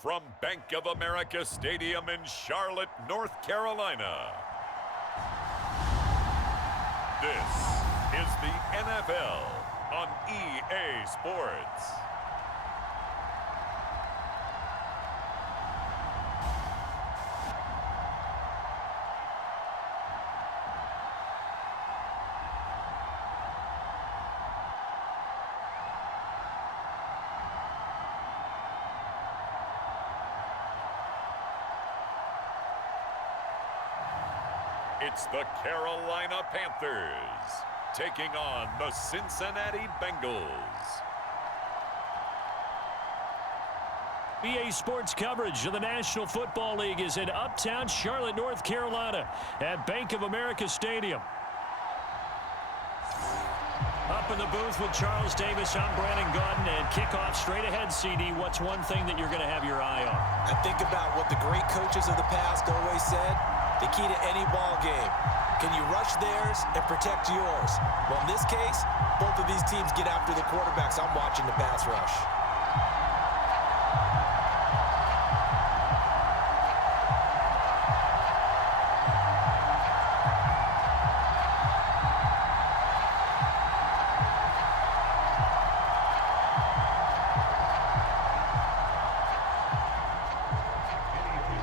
from Bank of America Stadium in Charlotte, North Carolina. This is the NFL on EA Sports. It's the Carolina Panthers taking on the Cincinnati Bengals. EA Sports coverage of the National Football League is in uptown Charlotte, North Carolina at Bank of America Stadium. Up in the booth with Charles Davis, I'm Brandon Gaudin, and kickoff straight ahead, CD. What's one thing that you're going to have your eye on? I think about what the great coaches of the past always said. The key to any ball game. Can you rush theirs and protect yours? Well, in this case, both of these teams get after the quarterbacks. I'm watching the pass rush.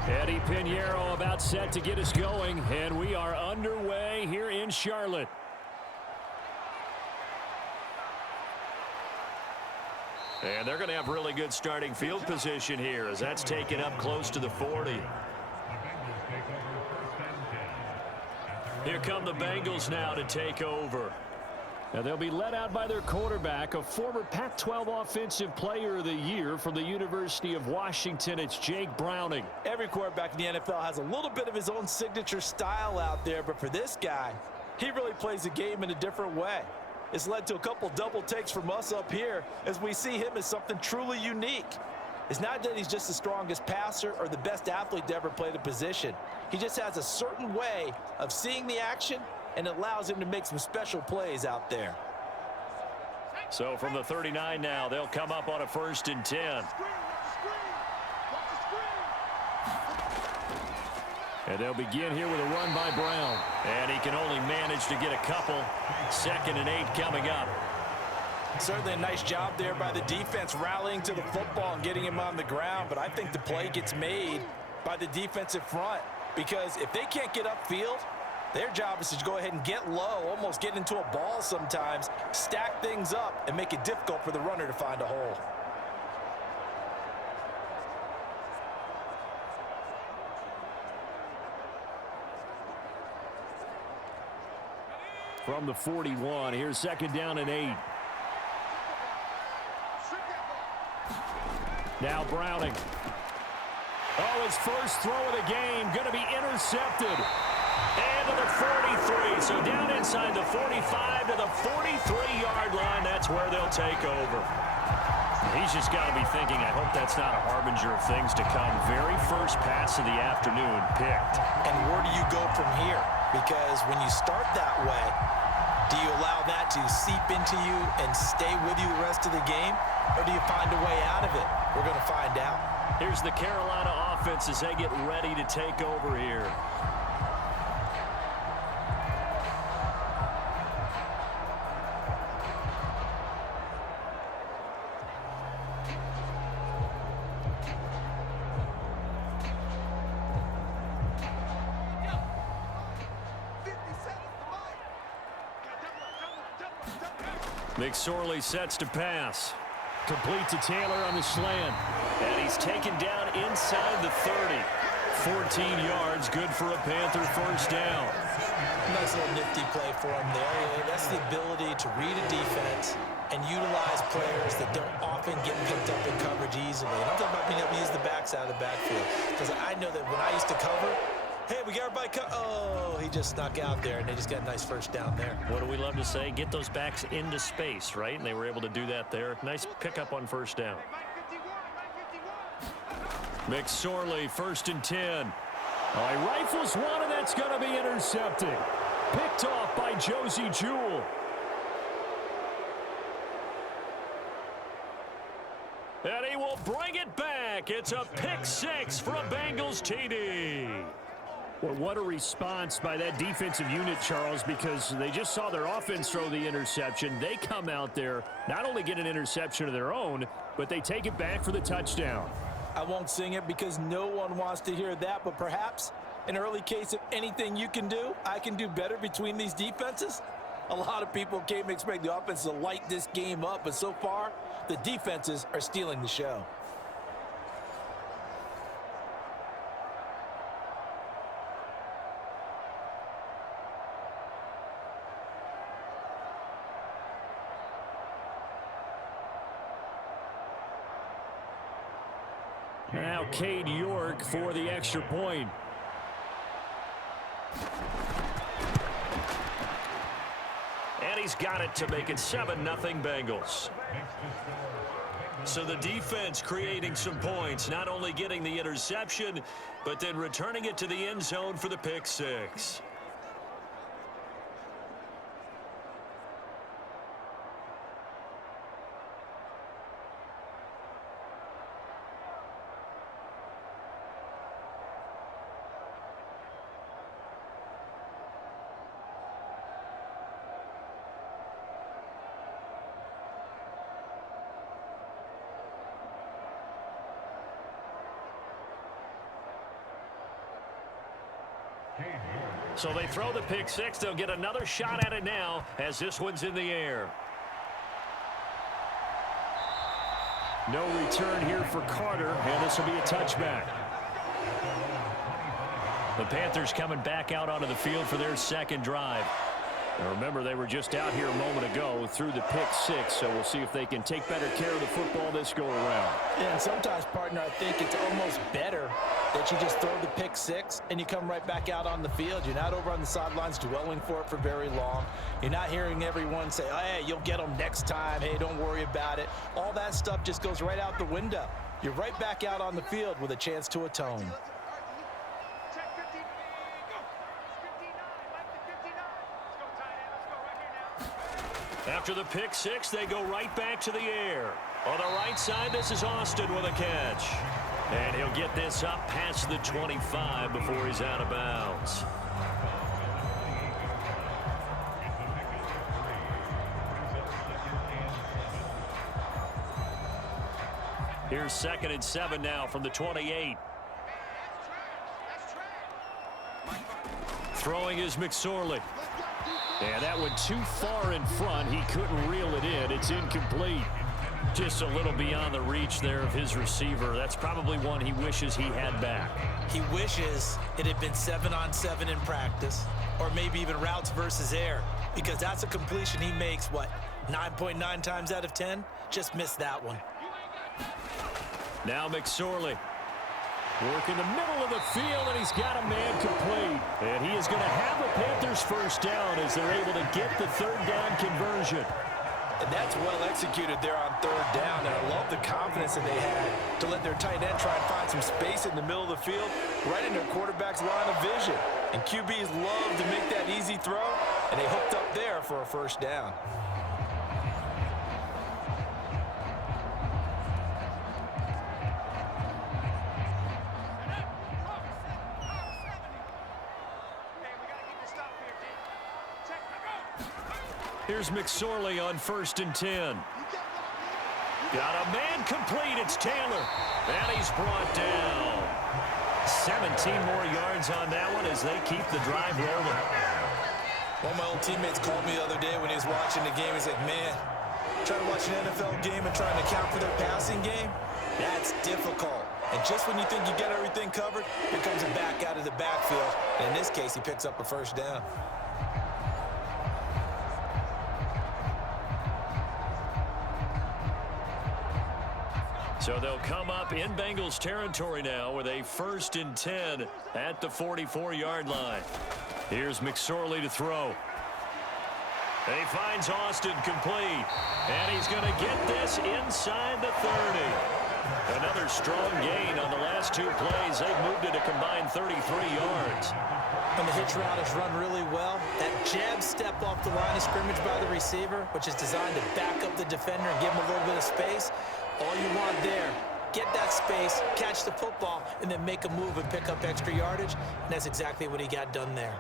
Eddie Pinheiro about set to get us going, and we are underway here in Charlotte. And they're going to have really good starting field position here as that's taken up close to the 40. Here come the Bengals now to take over. Now they'll be led out by their quarterback, a former Pac-12 Offensive Player of the Year from the University of Washington. It's Jake Browning. Every quarterback in the NFL has a little bit of his own signature style out there, but for this guy, he really plays the game in a different way. It's led to a couple double takes from us up here as we see him as something truly unique. It's not that he's just the strongest passer or the best athlete to ever play the position. He just has a certain way of seeing the action, and it allows him to make some special plays out there. So from the 39 now, they'll come up on a 1st and 10. And they'll begin here with a run by Brown. And he can only manage to get a couple. 2nd and 8 coming up. Certainly a nice job there by the defense rallying to the football and getting him on the ground. But I think the play gets made by the defensive front, because if they can't get upfield, their job is to go ahead and get low, almost get into a ball sometimes, stack things up, and make it difficult for the runner to find a hole. From the 41, here's 2nd down and 8. Now Browning. Oh, his first throw of the game, going to be intercepted. And to the 43, so down inside the 45 to the 43-yard line. That's where they'll take over. He's just got to be thinking, I hope that's not a harbinger of things to come. Very first pass of the afternoon picked. And where do you go from here? Because when you start that way, do you allow that to seep into you and stay with you the rest of the game? Or do you find a way out of it? We're going to find out. Here's the Carolina offense as they get ready to take over here. McSorley sets to pass. Complete to Taylor on the slant. And he's taken down inside the 30. 14 yards, good for a Panther 1st down. Nice little nifty play for him there. That's the ability to read a defense and utilize players that don't often get picked up in coverage easily. And I'm talking about being able to use the backside of the backfield. Because I know that when I used to cover, hey, we got everybody oh, he just snuck out there, and they just got a nice 1st down there. What do we love to say? Get those backs into space, right? And they were able to do that there. Nice pickup on 1st down. McSorley, 1st and 10. All right, rifles one, and that's going to be intercepted. Picked off by Josie Jewell. And he will bring it back. back. It's a pick six for a Bengals TD. Well, what a response by that defensive unit, Charles, because they just saw their offense throw the interception. They come out there, not only get an interception of their own, but they take it back for the touchdown. I won't sing it because no one wants to hear that, but perhaps an early case of anything you can do, I can do better between these defenses. A lot of people came expect the offense to light this game up, but so far, the defenses are stealing the show. Now Cade York for the extra point. And he's got it to make it 7-0 Bengals. So the defense creating some points, not only getting the interception, but then returning it to the end zone for the pick six. So they throw the pick six. They'll get another shot at it now as this one's in the air. No return here for Carter, and this will be a touchback. The Panthers coming back out onto the field for their second drive. Now remember, they were just out here a moment ago through the pick six, so we'll see if they can take better care of the football this go around. Yeah, and sometimes, partner, I think it's almost better that you just throw the pick six and you come right back out on the field. You're not over on the sidelines dwelling for it for very long. You're not hearing everyone say, oh, hey, you'll get them next time. Hey, don't worry about it. All that stuff just goes right out the window. You're right back out on the field with a chance to atone. After the pick six, they go right back to the air. On the right side, this is Austin with a catch. And he'll get this up past the 25 before he's out of bounds. Here's 2nd and 7 now from the 28. Throwing is McSorley. Yeah, that went too far in front. He couldn't reel it in. It's incomplete. Just a little beyond the reach there of his receiver. That's probably one he wishes he had back. He wishes it had been 7-on-7 in practice, or maybe even routes versus air, because that's a completion he makes, what, 9.9 times out of 10? Just missed that one. Now McSorley. Work in the middle of the field, and he's got a man complete. And he is going to have a Panthers first down as they're able to get the third down conversion. And that's well executed there on third down, and I love the confidence that they had to let their tight end try and find some space in the middle of the field, right in their quarterback's line of vision. And QBs love to make that easy throw, and they hooked up there for a first down. Here's McSorley on 1st and 10. Got a man complete. It's Taylor. And he's brought down. 17 more yards on that one as they keep the drive rolling. One of my old teammates called me the other day when he was watching the game. He's like, man, trying to watch an NFL game and trying to account for their passing game, that's difficult. And just when you think you get everything covered, here comes a back out of the backfield. And in this case, he picks up a first down. So they'll come up in Bengals territory now with a 1st and 10 at the 44-yard line. Here's McSorley to throw. And he finds Austin complete. And he's going to get this inside the 30. Another strong gain on the last two plays. They've moved it a combined 33 yards. And the hitch route is run really well. That jab step off the line of scrimmage by the receiver, which is designed to back up the defender and give him a little bit of space. All you want there, get that space, catch the football, and then make a move and pick up extra yardage. And that's exactly what he got done there.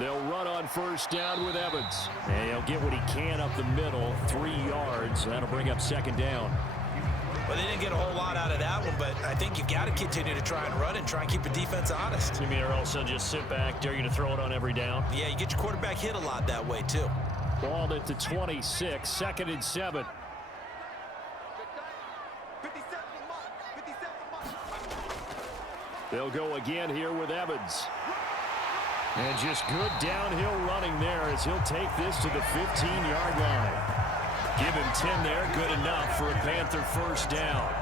They'll run on first down with Evans. And he'll get what he can up the middle, 3 yards. That'll bring up second down. Well, they didn't get a whole lot out of that one, but I think you've got to continue to try and run and try and keep the defense honest. You mean, or else they'll just sit back, dare you to throw it on every down? Yeah, you get your quarterback hit a lot that way, too. Ball at the 26, 2nd and 7. They'll go again here with Evans. And just good downhill running there as he'll take this to the 15-yard line. Give him 10 there, good enough for a Panther first down.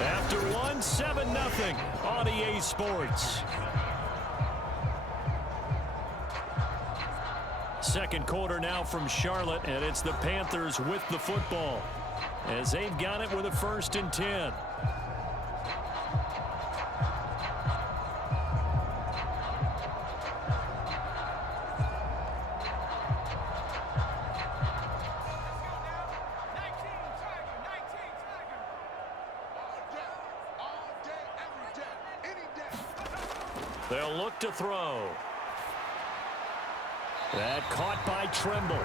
After one, 7-0 on EA Sports. Second quarter now from Charlotte, and it's the Panthers with the football as they've got it with a 1st and 10. They'll look to throw. That caught by Trimble.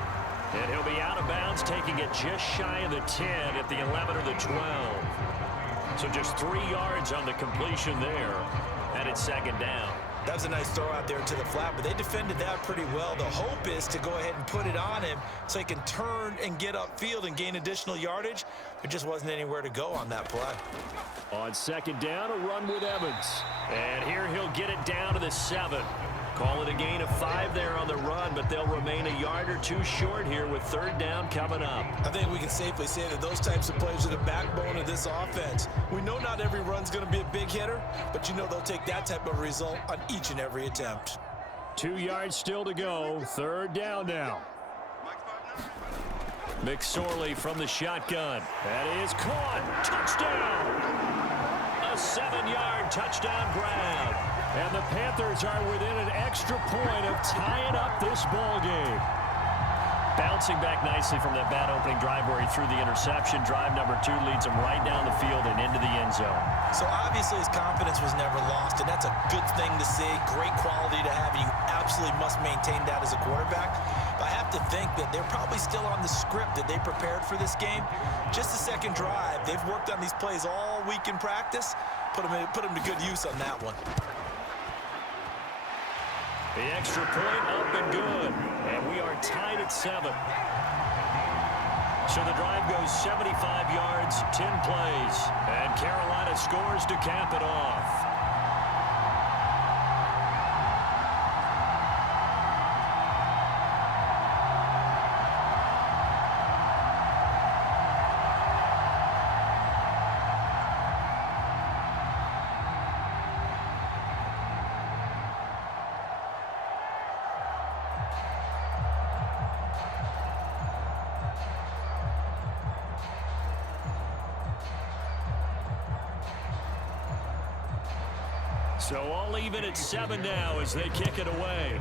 And he'll be out of bounds, taking it just shy of the 10 at the 11 or the 12. So just 3 yards on the completion there. And it's second down. That was a nice throw out there to the flat, but they defended that pretty well. The hope is to go ahead and put it on him so he can turn and get upfield and gain additional yardage. There just wasn't anywhere to go on that play. On second down, a run with Evans. And here he'll get it down to the 7. Call it a gain of 5 there on the run, but they'll remain a yard or 2 short here with 3rd down coming up. I think we can safely say that those types of plays are the backbone of this offense. We know not every run's going to be a big hitter, but you know they'll take that type of result on each and every attempt. 2 yards still to go. 3rd down now. McSorley from the shotgun. That is caught. Touchdown! A 7-yard touchdown grab. And the Panthers are within an extra point of tying up this ball game. Bouncing back nicely from that bad opening drive where he threw the interception. Drive number 2 leads him right down the field and into the end zone. So obviously his confidence was never lost, and that's a good thing to see. Great quality to have. You absolutely must maintain that as a quarterback. But I have to think that they're probably still on the script that they prepared for this game. Just the second drive. They've worked on these plays all week in practice. Put them to good use on that one. The extra point up and good. And we are tied at 7. So the drive goes 75 yards, 10 plays. And Carolina scores to cap it off. So all even at 7 now as they kick it away.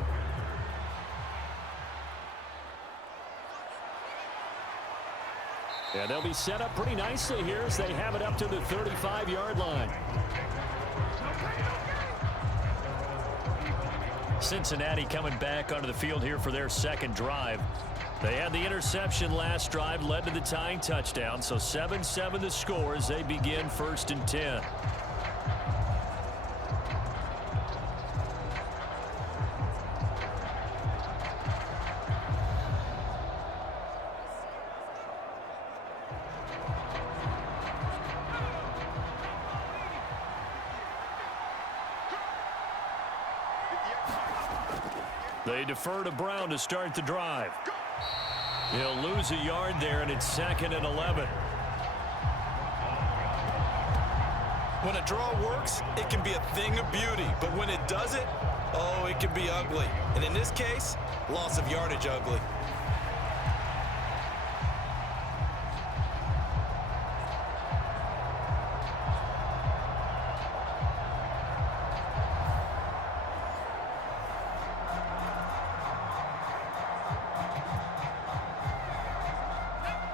Yeah, they'll be set up pretty nicely here as they have it up to the 35-yard line. Cincinnati coming back onto the field here for their second drive. They had the interception last drive, led to the tying touchdown. So 7-7 the score as they begin 1st and 10. They defer to Brown to start the drive. He'll lose a yard there, and it's 2nd and 11. When a draw works, it can be a thing of beauty. But when it doesn't, Oh, it can be ugly. And in this case, loss of yardage ugly.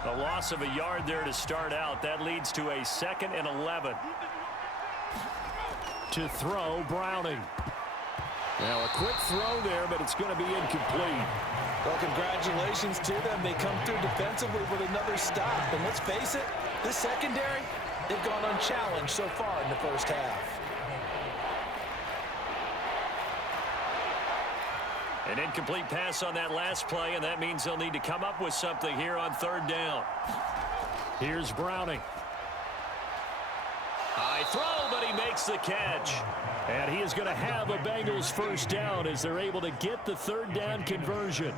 A loss of a yard there to start out. That leads to a 2nd and 11. To throw, Browning. Now a quick throw there, but it's going to be incomplete. Well, congratulations to them. They come through defensively with another stop. And let's face it, this secondary, they've gone unchallenged so far in the first half. An incomplete pass on that last play, and that means they'll need to come up with something here on 3rd down. Here's Browning. High throw, but he makes the catch. And he is going to have a Bengals first down as they're able to get the 3rd down conversion.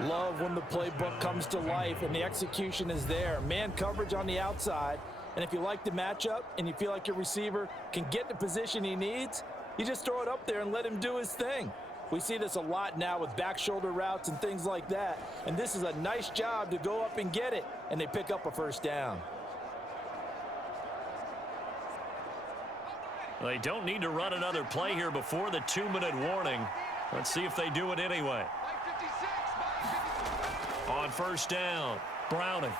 Love when the playbook comes to life and the execution is there. Man coverage on the outside. And if you like the matchup and you feel like your receiver can get the position he needs, you just throw it up there and let him do his thing. We see this a lot now with back shoulder routes and things like that. And this is a nice job to go up and get it. And they pick up a first down. They don't need to run another play here before the 2-minute warning. Let's see if they do it anyway. On 1st down, Browning.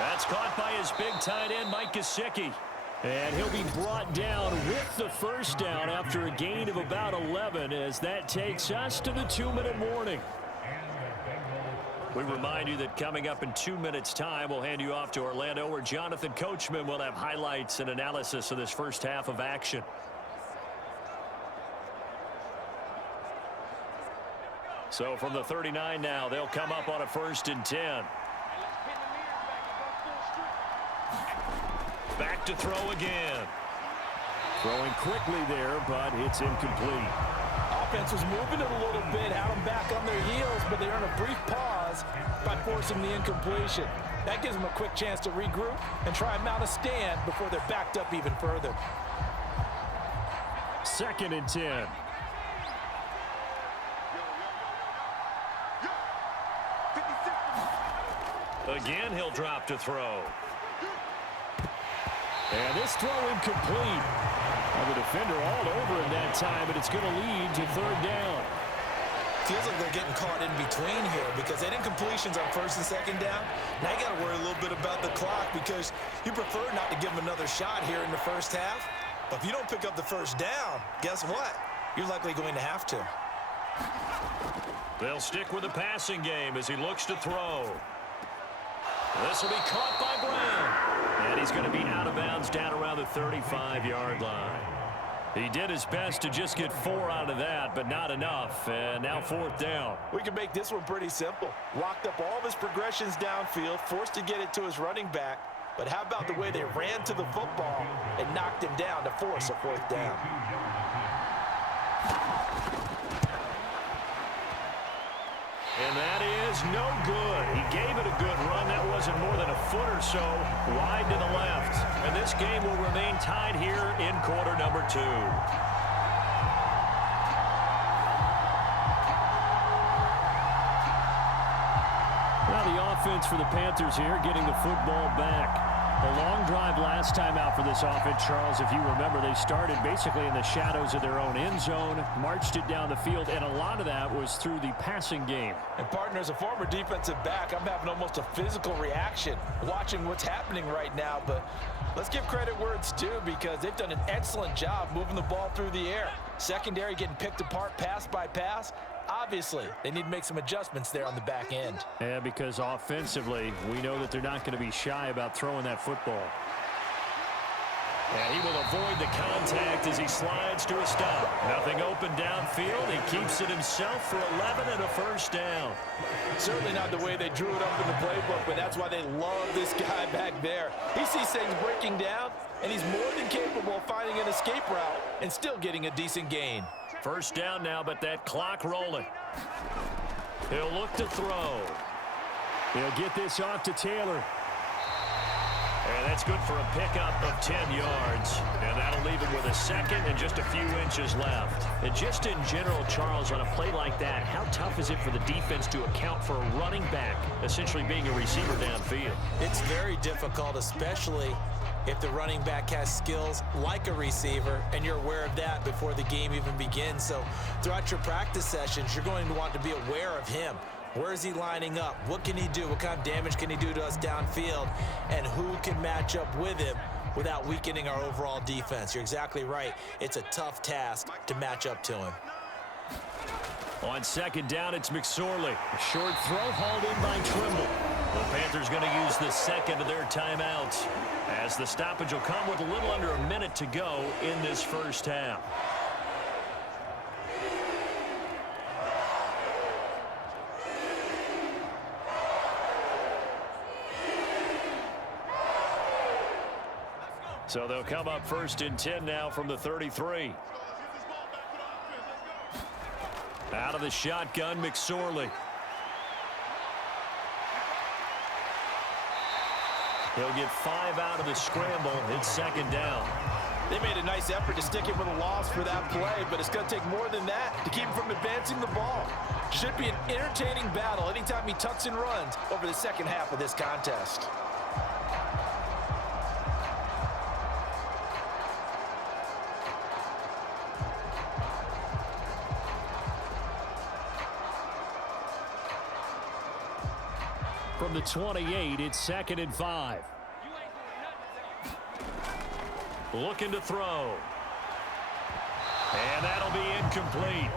That's caught by his big tight end, Mike Gesicki. And he'll be brought down with the first down after a gain of about 11 as that takes us to the 2-minute warning. We remind you that coming up in 2 minutes' time, we'll hand you off to Orlando, where Jonathan Coachman will have highlights and analysis of this first half of action. So from the 39 now, they'll come up on a 1st and 10. Back to throw again. Throwing quickly there, but it's incomplete. Offense was moving it a little bit, had them back on their heels, but they earn a brief pause by forcing the incompletion. That gives them a quick chance to regroup and try and mount a stand before they're backed up even further. 2nd and 10. Again, he'll drop to throw. And this throw incomplete. Well, the defender all over him that time, but it's going to lead to 3rd down. Feels like they're getting caught in between here because they had incompletions on 1st and 2nd down. Now you got to worry a little bit about the clock because you prefer not to give them another shot here in the first half. But if you don't pick up the first down, guess what? You're likely going to have to. They'll stick with the passing game as he looks to throw. This will be caught by Brown. And he's going to be out of bounds down around the 35-yard line. He did his best to just get 4 out of that, but not enough. And now 4th down. We can make this one pretty simple. Locked up all of his progressions downfield, forced to get it to his running back. But how about the way they ran to the football and knocked him down to force a 4th down? And that is no good. He gave it a good run. That wasn't more than a foot or so wide to the left. And this game will remain tied here in quarter number 2. Now the offense for the Panthers here getting the football back. A long drive last time out for this offense, Charles. If you remember, they started basically in the shadows of their own end zone, marched it down the field, and a lot of that was through the passing game. And partner, as a former defensive back, I'm having almost a physical reaction watching what's happening right now. But let's give credit where it's due because they've done an excellent job moving the ball through the air. Secondary getting picked apart pass by pass. Obviously, they need to make some adjustments there on the back end. Yeah, because offensively, we know that they're not going to be shy about throwing that football. And he will avoid the contact as he slides to a stop. Nothing open downfield. He keeps it himself for 11 and a first down. Certainly not the way they drew it up in the playbook, but that's why they love this guy back there. He sees things breaking down, and he's more than capable of finding an escape route and still getting a decent gain. First down now, but that clock rolling. He'll look to throw. He'll get this off to Taylor. And that's good for a pickup of 10 yards. And that'll leave him with a second and just a few inches left. And just in general, Charles, on a play like that, how tough is it for the defense to account for a running back essentially being a receiver downfield? It's very difficult, especially if the running back has skills like a receiver, and you're aware of that before the game even begins. So throughout your practice sessions, you're going to want to be aware of him. Where is he lining up? What can he do? What kind of damage can he do to us downfield? And who can match up with him without weakening our overall defense? You're exactly right. It's a tough task to match up to him. On second down, it's McSorley. A short throw hauled in by Trimble. The Panthers going to use the second of their timeouts, as the stoppage will come with a little under a minute to go in this first half. So they'll come up first and 10 now from the 33. Out of the shotgun, McSorley. He'll get 5 out of the scramble. It's second down. They made a nice effort to stick him with a loss for that play, but it's going to take more than that to keep him from advancing the ball. Should be an entertaining battle anytime he tucks and runs over the second half of this contest. From the 28, it's second and 5. Looking to throw. And that'll be incomplete.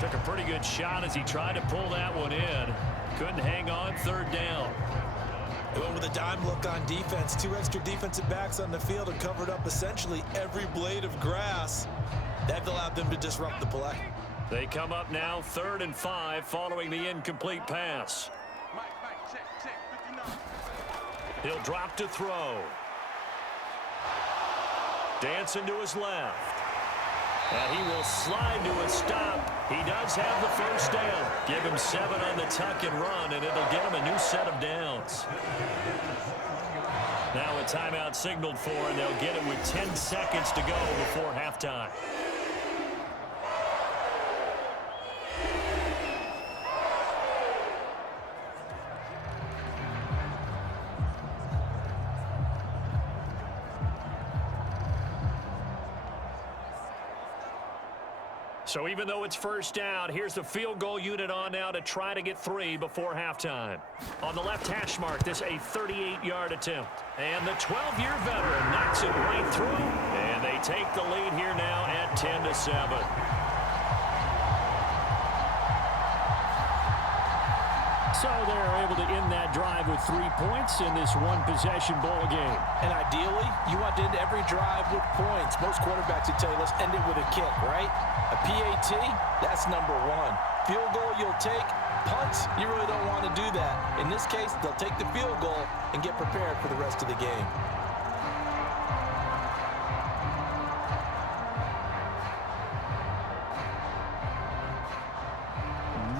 Took a pretty good shot as he tried to pull that one in. Couldn't hang on, third down. They went with a dime look on defense. 2 extra defensive backs on the field and covered up essentially every blade of grass. That allowed them to disrupt the play. They come up now, 3rd and 5, following the incomplete pass. He'll drop to throw. Dancing to his left. And he will slide to a stop. He does have the first down. Give him 7 on the tuck and run, and it'll get him a new set of downs. Now a timeout signaled for, and they'll get it with 10 seconds to go before halftime. So even though it's first down, here's the field goal unit on now to try to get 3 before halftime. On the left hash mark, this a 38-yard attempt. And the 12-year veteran knocks it right through. And they take the lead here now at 10-7. So they're able to end that drive with 3 points in this one-possession ball game. And ideally, you want to end every drive with points. Most quarterbacks would tell you, let's end it with a kick, right? A PAT, that's number 1. Field goal you'll take. Punts, you really don't want to do that. In this case, they'll take the field goal and get prepared for the rest of the game.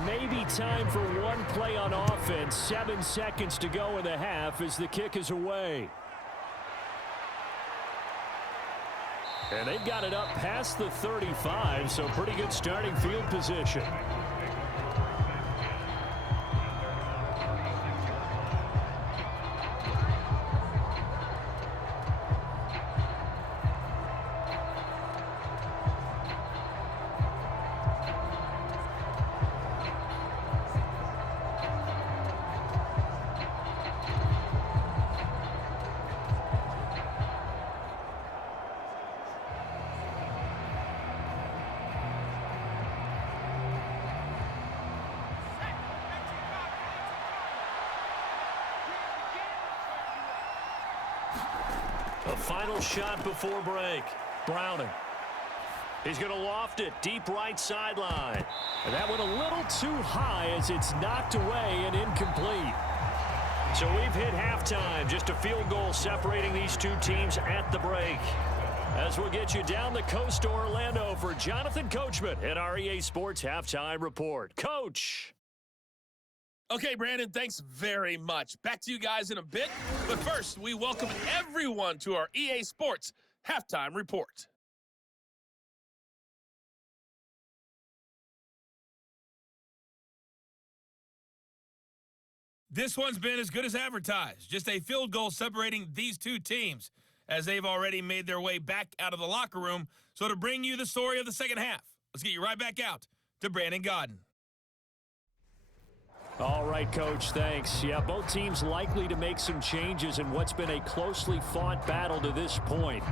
Maybe time for one play on offense. 7 seconds to go in the half as the kick is away. And they've got it up past the 35, so pretty good starting field position. A final shot before break. Browning. He's going to loft it deep right sideline. And that went a little too high as it's knocked away and incomplete. So we've hit halftime. Just a field goal separating these two teams at the break. As we'll get you down the coast to Orlando for Jonathan Coachman at our EA Sports Halftime Report. Coach! Okay, Brandon, thanks very much. Back to you guys in a bit. But first, we welcome everyone to our EA Sports Halftime Report. This one's been as good as advertised. Just a field goal separating these two teams as they've already made their way back out of the locker room. So to bring you the story of the second half, let's get you right back out to Brandon Godden. All right, Coach, thanks. Yeah, both teams likely to make some changes in what's been a closely fought battle to this point.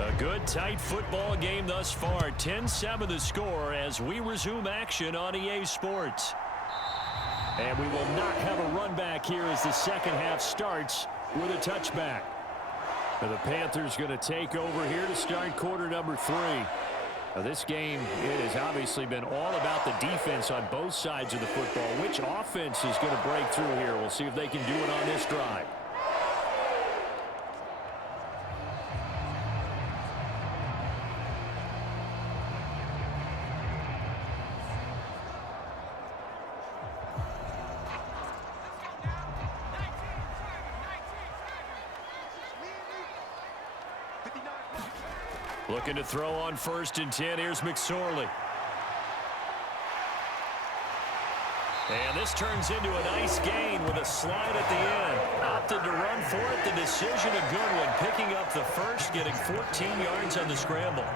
A good, tight football game thus far. 10-7 the score as we resume action on EA Sports. And we will not have a run back here as the second half starts with a touchback. Now the Panthers going to take over here to start quarter number 3. Now this game, it has obviously been all about the defense on both sides of the football. Which offense is going to break through here? We'll see if they can do it on this drive. Looking to throw on 1st and 10. Here's McSorley. And this turns into a nice gain with a slide at the end. Opted to run for it. The decision a good one. Picking up the first, getting 14 yards on the scramble.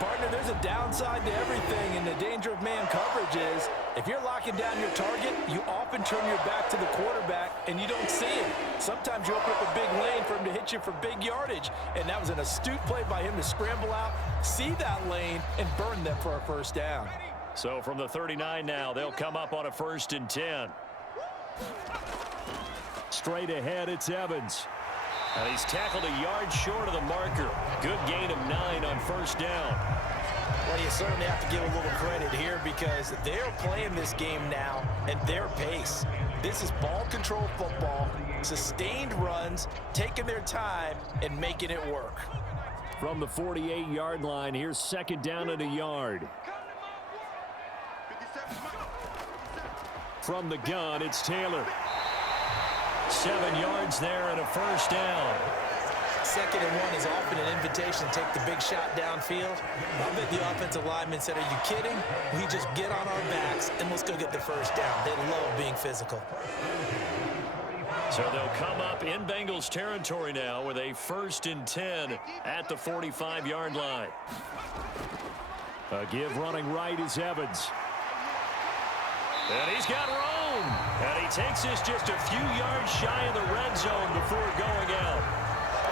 Partner, there's a downside to everything, and the danger of man coverage is if you're locking down your target, you often turn your back to the quarterback and you don't see him. Sometimes you open up a big lane for him to hit you for big yardage, and that was an astute play by him to scramble out, see that lane, and burn them for a first down. So from the 39 now, they'll come up on a 1st and 10. Straight ahead, it's Evans. And he's tackled a yard short of the marker. Good gain of 9 on 1st down. Well, you certainly have to give a little credit here because they're playing this game now at their pace. This is ball control football, sustained runs, taking their time and making it work. From the 48-yard line, here's 2nd down and a yard. From the gun, it's Taylor. 7 yards there and a 1st down. 2nd and 1 is often an invitation to take the big shot downfield. I bet the offensive lineman said, are you kidding? We just get on our backs and let's go get the 1st down. They love being physical. So they'll come up in Bengals territory now with a 1st and 10 at the 45-yard line. A give running right is Evans. And he's got room. And he takes this just a few yards shy of the red zone before going out.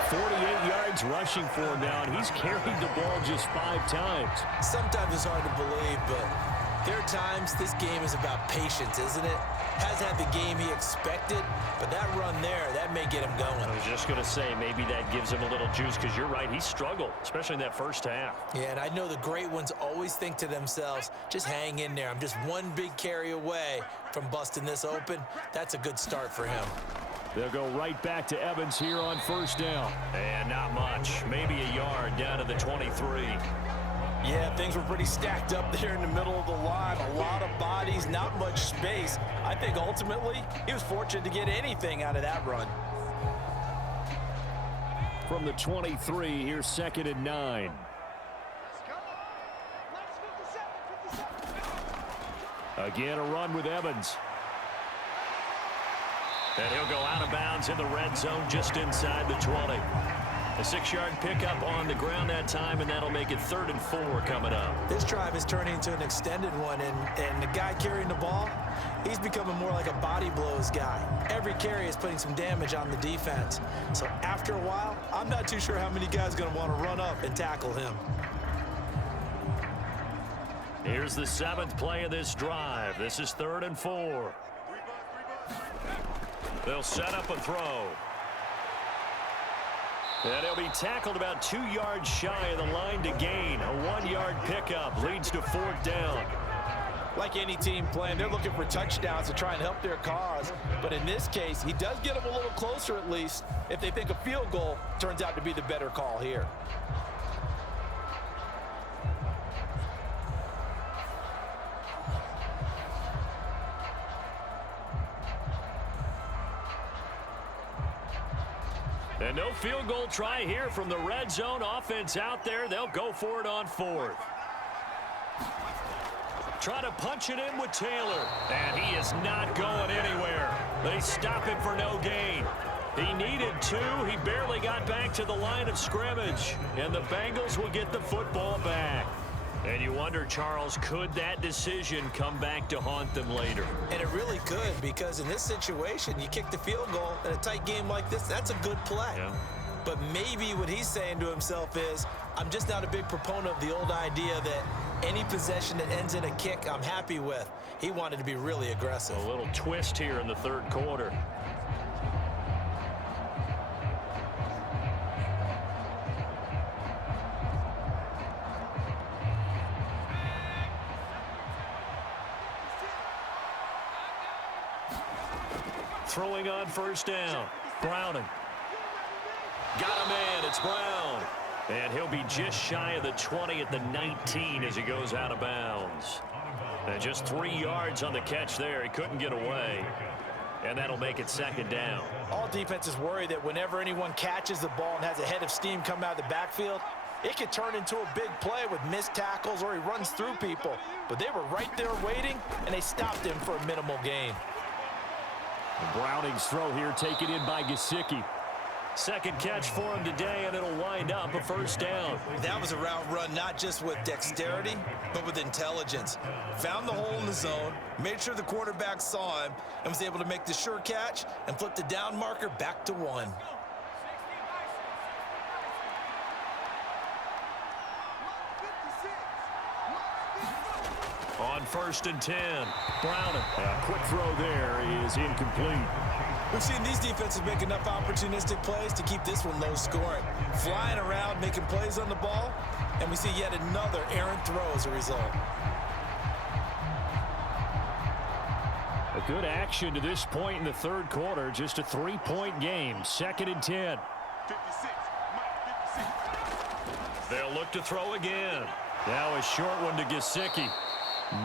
48 yards rushing for him now, and he's carried the ball just 5 times. Sometimes it's hard to believe, but there are times this game is about patience, isn't it? Has had the game he expected, but that run there, that may get him going. I was just going to say, maybe that gives him a little juice, because you're right, he struggled, especially in that first half. Yeah, and I know the great ones always think to themselves, just hang in there. I'm just one big carry away from busting this open. That's a good start for him. They'll go right back to Evans here on 1st down. And not much, maybe a yard down to the 23. Yeah, things were pretty stacked up there in the middle of the line. A lot of bodies, not much space. I think ultimately he was fortunate to get anything out of that run. From the 23, here's 2nd and 9. Again, a run with Evans. And he'll go out of bounds in the red zone just inside the 20. A 6-yard pickup on the ground that time, and that'll make it 3rd and 4 coming up. This drive is turning into an extended one, and the guy carrying the ball, he's becoming more like a body blows guy. Every carry is putting some damage on the defense. So after a while, I'm not too sure how many guys are going to want to run up and tackle him. Here's the 7th play of this drive. This is 3rd and 4. They'll set up a throw. And he'll be tackled about 2 yards shy of the line to gain. A 1-yard pickup leads to 4th down. Like any team playing, they're looking for touchdowns to try and help their cause. But in this case, he does get them a little closer at least if they think a field goal turns out to be the better call here. And no field goal try here from the red zone offense out there. They'll go for it on 4th. Try to punch it in with Taylor. And he is not going anywhere. They stop him for no gain. He needed 2. He barely got back to the line of scrimmage. And the Bengals will get the football back. And you wonder, Charles, could that decision come back to haunt them later? And it really could, because in this situation, you kick the field goal in a tight game like this, that's a good play. Yeah. But maybe what he's saying to himself is, I'm just not a big proponent of the old idea that any possession that ends in a kick I'm happy with. He wanted to be really aggressive. A little twist here in the 3rd quarter. Throwing on 1st down. Browning. Got a man. It's Brown. And he'll be just shy of the 20 at the 19 as he goes out of bounds. And just 3 yards on the catch there. He couldn't get away. And that'll make it 2nd down. All defenses worry that whenever anyone catches the ball and has a head of steam come out of the backfield, it could turn into a big play with missed tackles or he runs through people. But they were right there waiting, and they stopped him for a minimal gain. Browning's throw here taken in by Gesicki. 2nd catch for him today, and it'll wind up a 1st down. That was a route run not just with dexterity, but with intelligence. Found the hole in the zone, made sure the quarterback saw him, and was able to make the sure catch and flip the down marker back to 1. On 1st and 10, Browning. A quick throw there is incomplete. We've seen these defenses make enough opportunistic plays to keep this one low scoring. Flying around, making plays on the ball, and we see yet another errant throw as a result. A good action to this point in the 3rd quarter. Just a 3-point game. 2nd and 10. They'll look to throw again. Now a short one to Gesicki.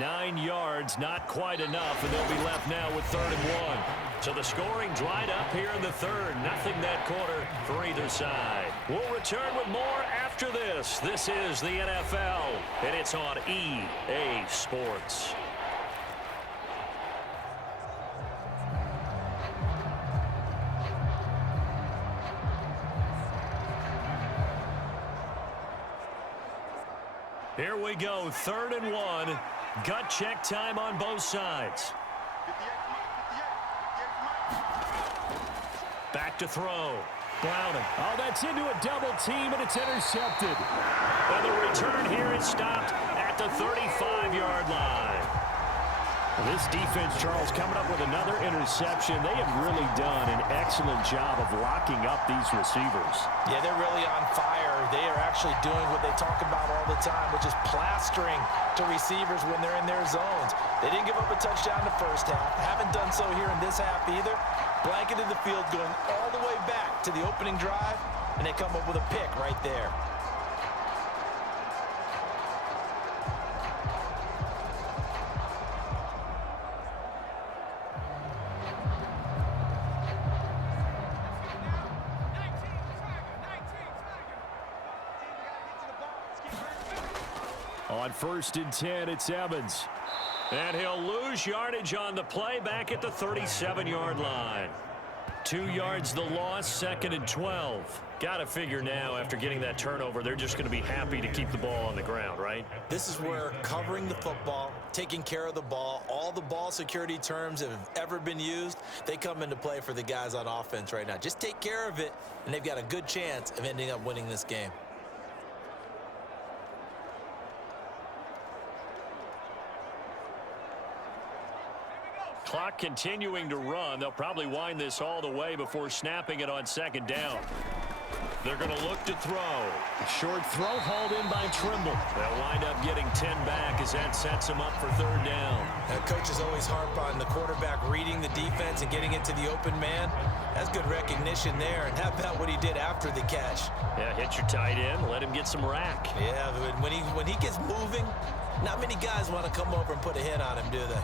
9 yards, not quite enough, and they'll be left now with 3rd and 1. So the scoring dried up here in the 3rd. Nothing that quarter for either side. We'll return with more after this. This is the NFL, and it's on EA Sports. Here we go, 3rd and 1. Gut check time on both sides. Back to throw. Browning. Oh, that's into a double team, and it's intercepted. And the return here is stopped at the 35-yard line. This defense, Charles, coming up with another interception. They have really done an excellent job of locking up these receivers. Yeah, they're really on fire. They are actually doing what they talk about all the time, which is plastering to receivers when they're in their zones. They didn't give up a touchdown in the 1st half. Haven't done so here in this half either. Blanketed the field going all the way back to the opening drive, and they come up with a pick right there. On 1st and 10, it's Evans. And he'll lose yardage on the play back at the 37-yard line. 2 yards the loss, 2nd and 12. Got to figure now, after getting that turnover, they're just going to be happy to keep the ball on the ground, right? This is where covering the football, taking care of the ball, all the ball security terms that have ever been used, they come into play for the guys on offense right now. Just take care of it, and they've got a good chance of ending up winning this game. clock, continuing to run. They'll probably wind this all the way before snapping it on second down. They're going to look to throw. Short throw hauled in by Trimble. They'll wind up getting 10 back as that sets them up for third down. Coaches always harp on the quarterback reading the defense and getting it to the open man. That's good recognition there. And how about what he did after the catch? Yeah, hit your tight end, let him get some rack. Yeah, but when he gets moving, not many guys want to come over and put a hit on him, do they?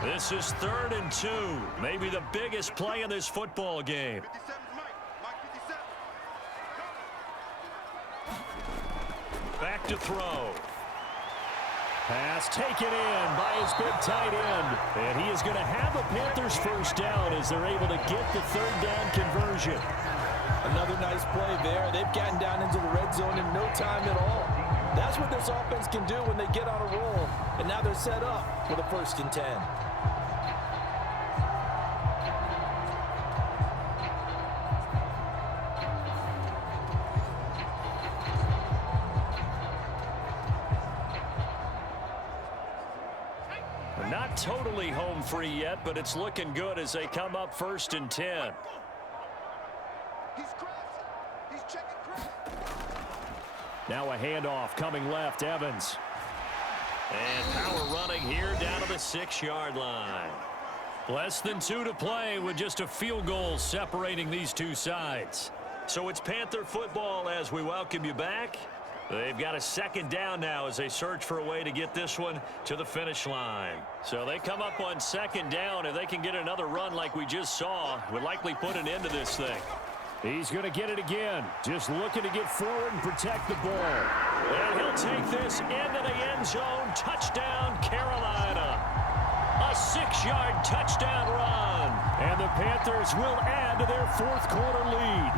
This is 3rd and 2. Maybe the biggest play in this football game. Back to throw. Pass taken in by his big tight end. And he is going to have a Panthers first down as they're able to get the third down conversion. Another nice play there. They've gotten down into the red zone in no time at all. That's what this offense can do when they get on a roll. And now they're set up for the 1st and 10. Not totally home free yet, but it's looking good as they come up 1st and 10. Now a handoff coming left, Evans. And power running here down to the 6-yard line. Less than 2 to play with just a field goal separating these two sides. So it's Panther football as we welcome you back. They've got a 2nd down now as they search for a way to get this one to the finish line. So they come up on 2nd down. If they can get another run like we just saw, would likely put an end to this thing. He's going to get it again. Just looking to get forward and protect the ball. And he'll take this into the end zone. Touchdown, Carolina. A 6-yard touchdown run. And the Panthers will add to their 4th quarter lead.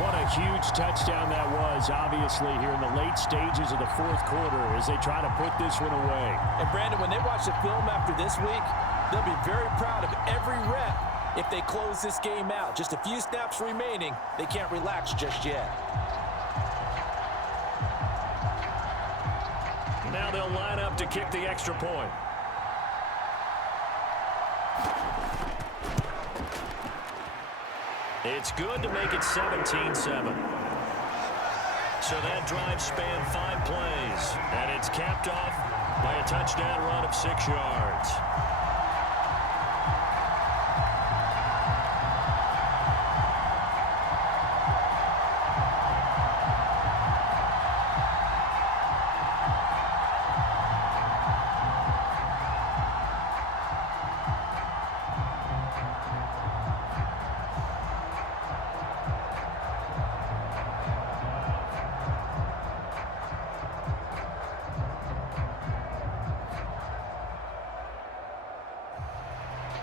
What a huge touchdown that was, obviously, here in the late stages of the 4th quarter as they try to put this one away. And, Brandon, when they watch the film after this week, they'll be very proud of every rep if they close this game out. Just a few snaps remaining. They can't relax just yet. Now they'll line up to kick the extra point. It's good to make it 17-7. So that drive spanned 5 plays, and it's capped off by a touchdown run of 6 yards.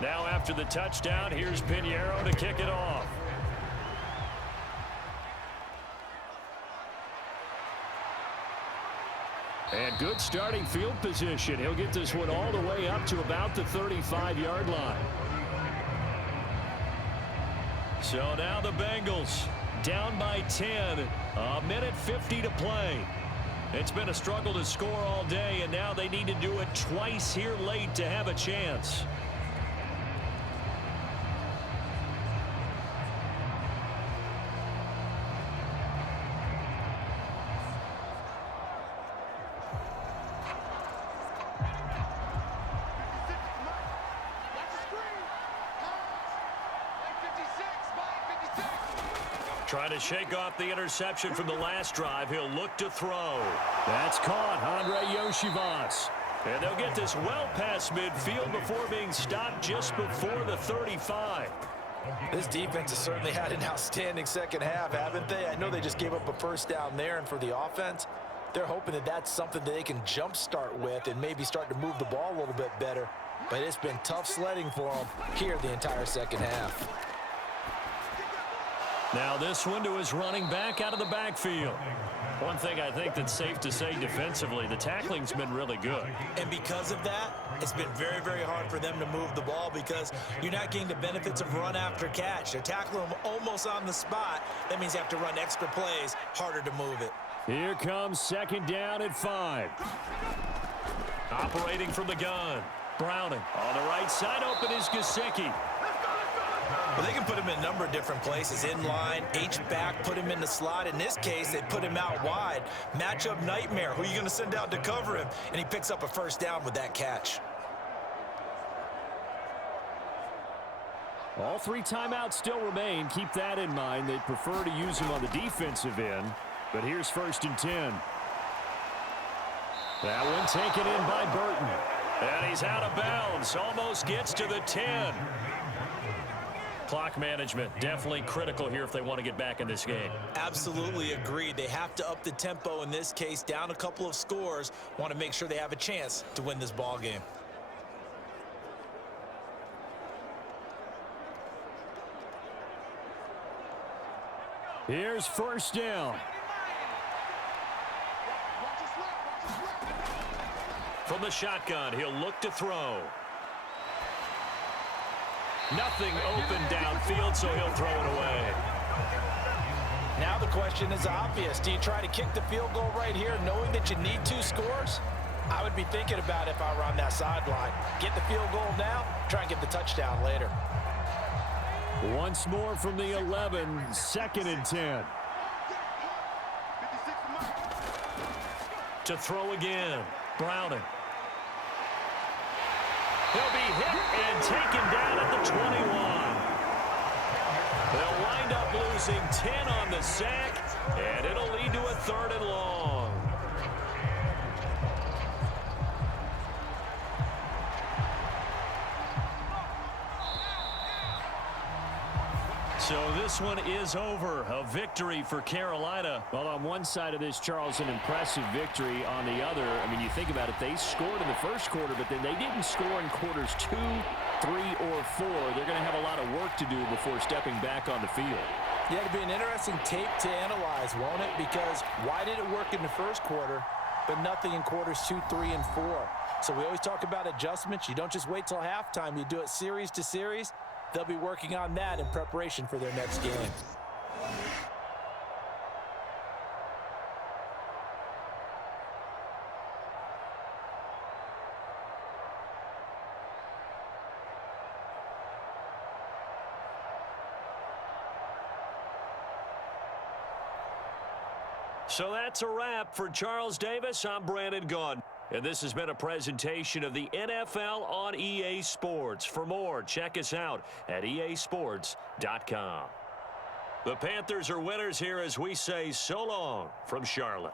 Now after the touchdown, here's Pinheiro to kick it off. And good starting field position. He'll get this one all the way up to about the 35-yard line. So now the Bengals down by 10. A minute 50 to play. It's been a struggle to score all day, and now they need to do it twice here late to have a chance. Trying to shake off the interception from the last drive. He'll look to throw. That's caught, Andre Yoshivas. And they'll get this well past midfield before being stopped just before the 35. This defense has certainly had an outstanding 2nd half, haven't they? I know they just gave up a 1st down there, and for the offense, they're hoping that that's something that they can jumpstart with and maybe start to move the ball a little bit better. But it's been tough sledding for them here the entire 2nd half. Now this one to his running back out of the backfield. One thing I think that's safe to say defensively, the tackling's been really good. And because of that, it's been very, very hard for them to move the ball because you're not getting the benefits of run after catch. They're tackling them almost on the spot. That means you have to run extra plays, harder to move it. Here comes 2nd down at 5. Operating from the gun. Browning. On the right side, open is Gesicki. Well, they can put him in a number of different places. In line, H-back, put him in the slot. In this case, they put him out wide. Matchup nightmare. Who are you going to send out to cover him? And he picks up a first down with that catch. All 3 timeouts still remain. Keep that in mind. They'd prefer to use him on the defensive end. But here's 1st and 10. That one taken in by Burton. And he's out of bounds. Almost gets to the 10. Clock management definitely critical here if they want to get back in this game. Absolutely agreed. They have to up the tempo in this case, down a couple of scores. Want to make sure they have a chance to win this ball game. Here's 1st down. From the shotgun, he'll look to throw. Nothing open downfield, so he'll throw it away. Now the question is obvious. Do you try to kick the field goal right here knowing that you need 2 scores? I would be thinking about it if I were on that sideline. Get the field goal now, try and get the touchdown later. Once more from the 11, 2nd and 10. To throw again, Browning. He'll be hit and taken down at the 21. They'll wind up losing 10 on the sack, and it'll lead to a 3rd and long. So this one is over. A victory for Carolina. Well, on one side of this, Charles, an impressive victory. On the other, I mean, you think about it, they scored in the first quarter, but then they didn't score in quarters 2, 3, or 4. They're going to have a lot of work to do before stepping back on the field. Yeah, it'll be an interesting tape to analyze, won't it? Because why did it work in the first quarter, but nothing in quarters 2, 3, and 4? So we always talk about adjustments. You don't just wait till halftime. You do it series to series. They'll be working on that in preparation for their next game. So that's a wrap for Charles Davis. I'm Brandon Gaudin. And this has been a presentation of the NFL on EA Sports. For more, check us out at easports.com. The Panthers are winners here as we say so long from Charlotte.